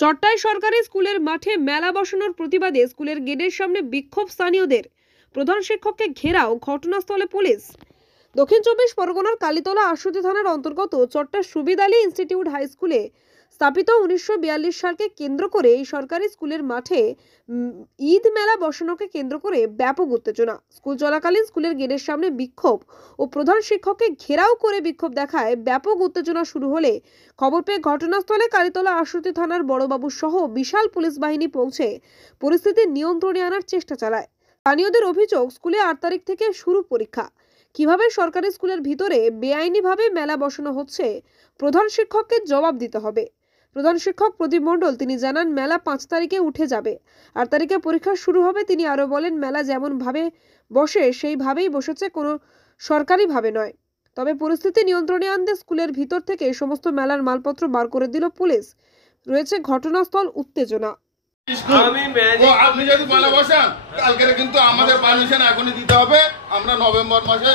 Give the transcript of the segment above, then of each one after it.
চট্টাই সরকারি স্কুলের মাঠে মেলা বসানোর প্রতিবাদে স্কুলের গেটের সামনে বিক্ষোভ স্থানীয়দের। প্রধান শিক্ষককে ঘেরাও, ঘটনাস্থলে পুলিশ। দক্ষিণ চব্বিশ পরগনার কালীতলা আশুতি থানার অন্তর্গত চট্টা সুবিদ আলী ইনস্টিটিউট হাই স্কুলে স্থাপিত 1942 সালকে কেন্দ্র করে এই সরকারি স্কুলের মাঠে ঈদ মেলা বসানোকে কেন্দ্র করে ব্যাপক উত্তেজনা। স্কুল চলাকালীন স্কুলের গেটের সামনে বিক্ষোভ ও প্রধান শিক্ষককে ঘেরাও করে বিক্ষোভ দেখায় ব্যাপক উত্তেজনা শুরু হলে খবর পেয়ে ঘটনাস্থলে কালীতলা আশুতি থানার বড়বাবু সহ বিশাল পুলিশ বাহিনী পৌঁছে পরিস্থিতি নিয়ন্ত্রণে আনার চেষ্টা চালায়। স্থানীয়দের অভিযোগ, স্কুলে 8 তারিখ থেকে শুরু পরীক্ষা। কিভাবে সরকারি স্কুলের ভিতরে বেআইনিভাবে মেলা বসানো হচ্ছে, প্রধান শিক্ষককে জবাব দিতে হবে। প্রধান শিক্ষক প্রদীপ মণ্ডল তিনি জানান, মেলা 5 তারিখে উঠে যাবে, 8 তারিখে পরীক্ষা শুরু হবে। তিনি আরো বলেন, মেলা যেমন ভাবে বসে সেইভাবেই বসেছে, কোনো সরকারি ভাবে নয়। তবে পরিস্থিতি নিয়ন্ত্রণে আনতে স্কুলের ভিতর থেকে সমস্ত মেলার মালপত্র বার করে দিল পুলিশ। রয়েছে ঘটনাস্থল উত্তেজনা। আপনি যদি মেলা বসান, কালকে কিন্তু আমাদের পারমিশন এখনই দিতে হবে। আমরা নভেম্বর মাসে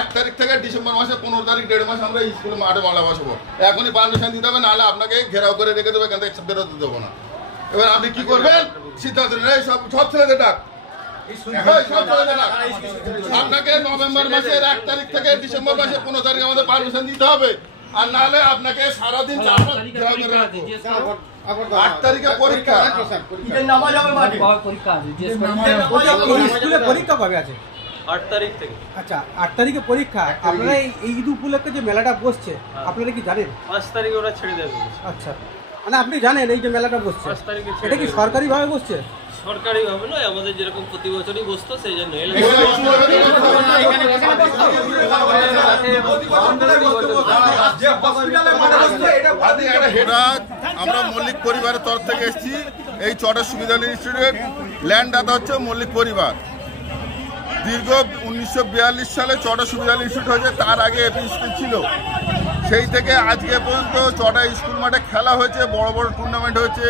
1 তারিখ থেকে ডিসেম্বর মাসে 15 তারিখ 1.5 মাস আমরা স্কুলে মাঠে মেলা বসাবো। এখনই পারমিশন দিতে হবে, নাহলে আপনাকে ঘেরাও করে রেখে দেবে, এখান থেকে বেরোতে দেবো না। এবার আপনি কি করবেন সিদ্ধান্ত নেই। সব ছেলেদের ডাক, আপনাকে নভেম্বর মাসের 1 তারিখ থেকে ডিসেম্বর মাসে 15 তারিখ আমাদের পারমিশন দিতে হবে, আর নাহলে আপনাকে সারাদিন ঘেরাও করে রাখবো। 8 তারিখে পরীক্ষা। পরীক্ষা কবে আছে? 8 তারিখ থেকে। আচ্ছা, 8 তারিখে পরীক্ষা। আপনারা এই ঈদ উপলক্ষে যে মেলাটা বসছে, আপনারা কি জানেন? 5 তারিখে ওরা ছেড়ে দেবে। আচ্ছা, মানে আপনি জানেন এই যে মেলাটা বসছে 5 তারিখে? এটা কি সরকারি ভাবে বসছে? সরকারি ভাবে নয়, আমাদের যেরকম প্রতি বছরই বসতো সেই জন্য। আমরা মল্লিক পরিবারের তরফ থেকে এসেছি। এই চট্টা সুবিদ আলী ইনস্টিটিউট ল্যান্ড দাতা হচ্ছে মল্লিক পরিবার। দীর্ঘ 1942 সালে চট্টা সুবিদ আলী ইনস্টিটিউট হয়েছে, তার আগে এপি স্কুল ছিল। সেই থেকে আজকে পর্যন্ত চট্টা স্কুল মাঠে খেলা হয়েছে, বড় বড় টুর্নামেন্ট হয়েছে,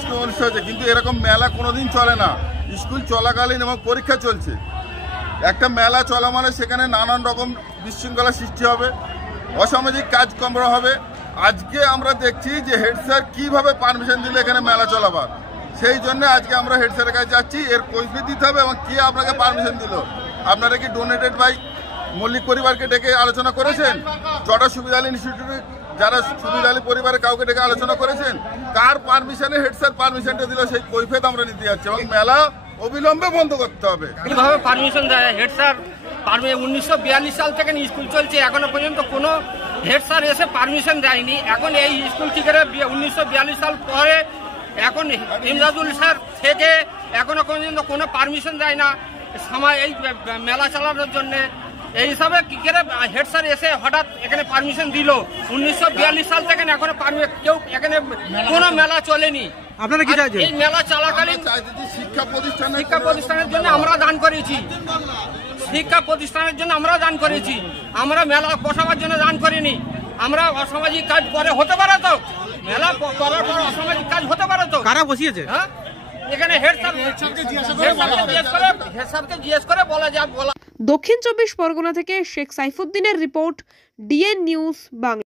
স্কুল অনুষ্ঠান হয়েছে, কিন্তু এরকম মেলা কোনোদিন চলে না। স্কুল চলাকালীন এবং পরীক্ষা চলছে, একটা মেলা চলা মানে সেখানে নানান রকম বিশৃঙ্খলা সৃষ্টি হবে, অসামাজিক কাজকর্ম হবে। আজকে আমরা দেখছি যে হেড স্যার কীভাবে পারমিশন দিলে এখানে মেলা চলাবার, সেই জন্য আজকে আমরা হেড স্যারের কাছে যাচ্ছি। এর কৈফিয়ত দিতে হবে এবং কে আপনাকে পারমিশন দিল। আপনারা কি ডোনেটেড বাই মল্লিক পরিবারকে ডেকে আলোচনা করেছেন? চট্টা সুবিদ আলী ইনস্টিটিউটে যারা সুবিদ আলী পরিবারের কাউকে ডেকে আলোচনা করেছেন? কার পারমিশনে হেড স্যার পারমিশনটা দিল, সেই কৈফিয়ত আমরা নিতে যাচ্ছি এবং মেলা অবিলম্বে বন্ধ করতে হবে। কিভাবে পারমিশন দেয় হেড স্যার? 1942 সাল থেকে স্কুল চলছে, এখনো পর্যন্ত কোনো হেড স্যার এসে পারমিশন দেয়নি। এখন এই স্কুল ঠিক করে 1942 সাল পরে এখন ইমদাদুল স্যার থেকে এখনো পর্যন্ত কোনো পারমিশন দেয় না এই মেলা চালানোর জন্য। এই হিসাবে কি করে হেড স্যার এসে হঠাৎ এখানে পারমিশন দিল? 1942 সাল থেকে এখনো কেউ এখানে কোনো মেলা চলেনি। আপনারা কি চাইছেন? এই মেলা চলাকালীন শিক্ষা প্রতিষ্ঠানের জন্য আমরা দান করেছি, শিক্ষা প্রতিষ্ঠানের জন্য আমরা দান করেছি। আমরা মেলা বসাবার জন্য দান করিনি। আমরা অসামাজিক কাজ পরে হতে পারে তো, মেলা করার পর অসামাজিক কাজ হতে পারে তো। কারা বসিয়েছে? হ্যাঁ, এখানে হেড স্যারকে জিজ্ঞেস করে বলা যায়। দক্ষিণ চব্বিশ পরগনা থেকে শেখ সাইফুদ্দিনের রিপোর্ট, ডিএন নিউজ বাংলা।